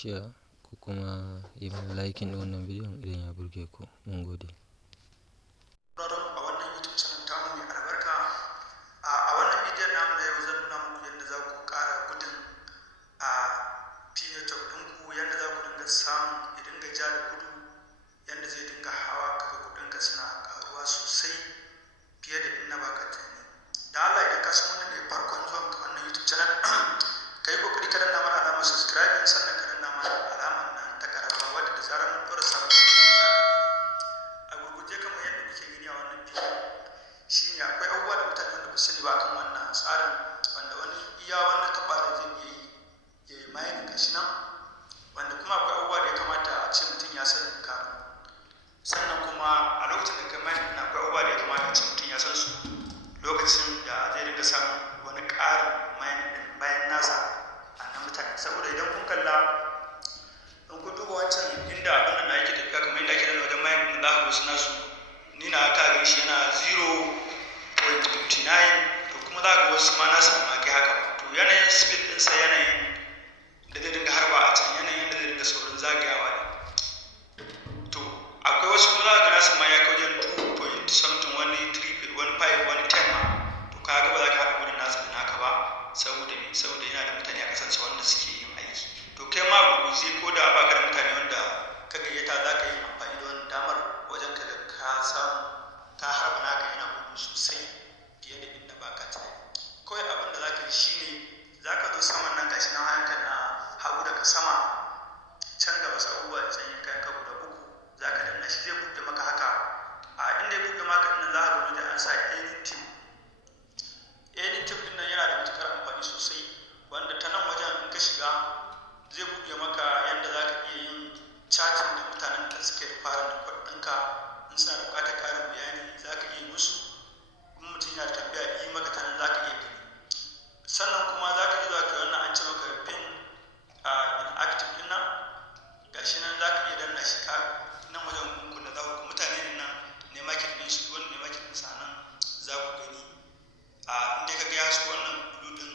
share ku kuma yi mana liking ɗin wannan bidiyon idan ya burge ku. Mun gode. A wannan YouTube channel tamu mai albarka, a wannan bidiyon namu na yau zan nuna muku yadda za ku ƙara gudun a network ɗinku, yadda za ku dinga samun ya dinga ja da gudu, yadda zai dinga hawa kaga kuɗinka suna ƙaruwa sosai fiye da inda baka tunani. Da Allah idan ka san wannan ne farkon zuwan ka wannan YouTube channel, ka yi ƙoƙari ka danna mana alamar subscribing, sannan ka danna mana alamar nan ta ƙararrawa wadda da zarar mun ɗora sabon bidiyo za ka gani. A gurguje kamar yadda kuke gani a wannan bidiyo shine akwai abubuwa da mutane wanda ba su sani ba kan wannan tsarin, wanda wani iya wannan kafaran zai iya yi ya yi mining gashi nan, wanda kuma akwai abubuwa da ya kamata a ce mutum ya sani kafin. Sannan kuma a lokacin da kai mining ɗin akwai abubuwa da ya kamata a ce mutum ya san su lokacin da zai dinga samun wani ƙarin mining ɗin bayan nasa a na mutane. Saboda idan kun kalla, in kun duba wancan inda abin nan yake tafiya kamar yadda ake danna wajen mining ɗin, za ka ga wasu nasu ni na aka ga shi yana 0.59, to kuma za ka ga wasu ma nasu ma kai haka. To yanayin speed ɗinsa, yanayin da zai dinga harba a can, yanayin da zai dinga saurin zagayawa ne. To akwai wasu kuma za ka ga nasu ma ya kai wajen 2 point something, wani 3, wani 5, wani 10 ma. To ka ga ba za ka haɗa gudun nasu da naka ba, saboda me? Saboda yana da mutane a ƙasansa wanda suke yin aiki. To kai ma gurguje ko da ba ka da mutane wanda ka gayyata, za ka yi amfani da wannan damar wajen ka samu ka harba naka yana gudu sosai fiye da inda ba ka tunani. Kawai abin da za ka yi shine za ka zo saman nan gashi nan hayanka na hagu daga sama can gaba wasu abubuwa da can kayan ka guda uku, za ka danna shi zai buɗe maka haka. A inda ya buɗe maka ɗin nan za ka gano da an sa earning team. Earning team ɗin nan yana da matuƙar amfani sosai, wanda ta nan wajen in ka shiga zai buɗe maka yadda za ka iya yin chatting da mutanen da suke fara da ɗinka. In suna da buƙatar ƙarin bayani za ka iya musu, kuma mutum yana da tambaya yi maka ta nan za ka iya gani. Sannan kuma za ka iya zuwa ka wannan an ce maka pin inactive ɗin nan gashi nan, za ka iya danna shi ka nan wajen kunna, za ku mutane nan ne market ɗin su, wani ne market ɗin sa nan za ku gani. Inda ka ga ya hasko wannan blue ɗin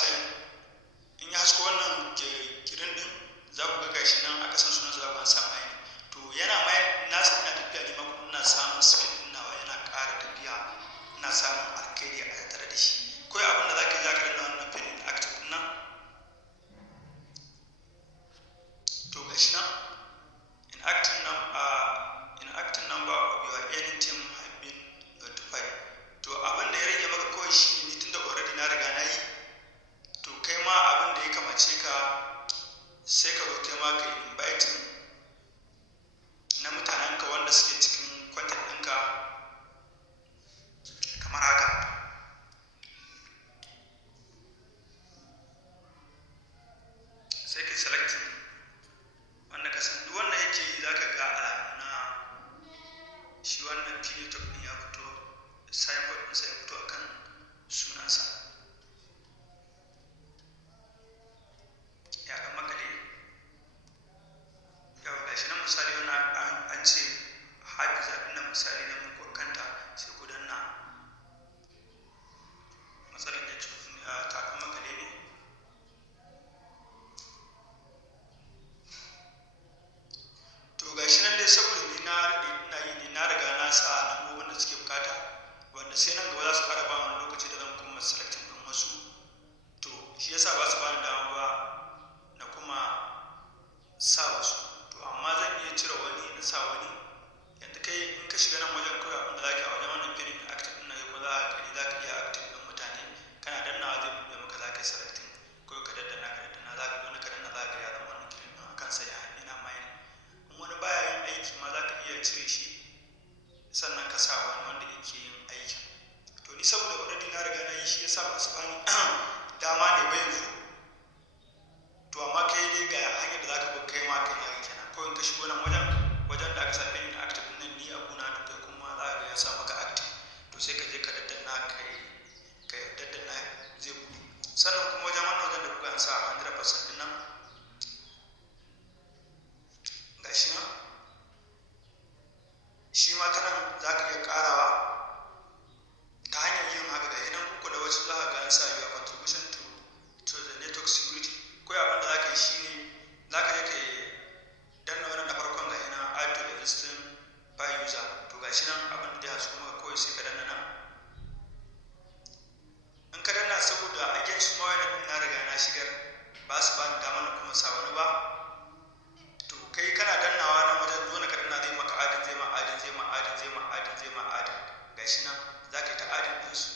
can, in ya hasko wannan girin ɗin za ku ga gashi nan a ƙasan sunan za ku an sa mining. To yana nasa ina tafiya ne ma kuma ina samun speed ɗin nawa yana ƙara tafiya, ina samun alkhairi a tattare da shi. Kawai abin da za ka yi, za ka danna wannan pin inactive ɗin nan. To gashi nan inactive number of your earning team have been notified. To abin da ya rage maka kawai shi ne, ni tunda already na riga na yi, to kai ma abin da ya kamace ka sai ka zo kai ma ka yi inviting na mutanenka wanda suke cikin content ɗinka kamar haka. Sai ka selecting wanda ka san duk wannan yake yi, za ka ga alamu na shi wannan network ɗin ya fito, signboard ɗinsa ya fito akan sunansa. Ya ga makale yawa gashi nan, misali wannan an ce Hafiza ɗin nan, misali na muku kanta, sai ku danna. Matsalar network ta kan makale ne. ɗayan su ma wani ɗin na riga na shigar ba su ba ni dama na kuma sa wani ba. To kai kana dannawa nan wajen dole ka danna zai maka adin zai ma adin zai ma adin zai ma adin zai ma adin gashi nan za ka yi ta adin ɗinsu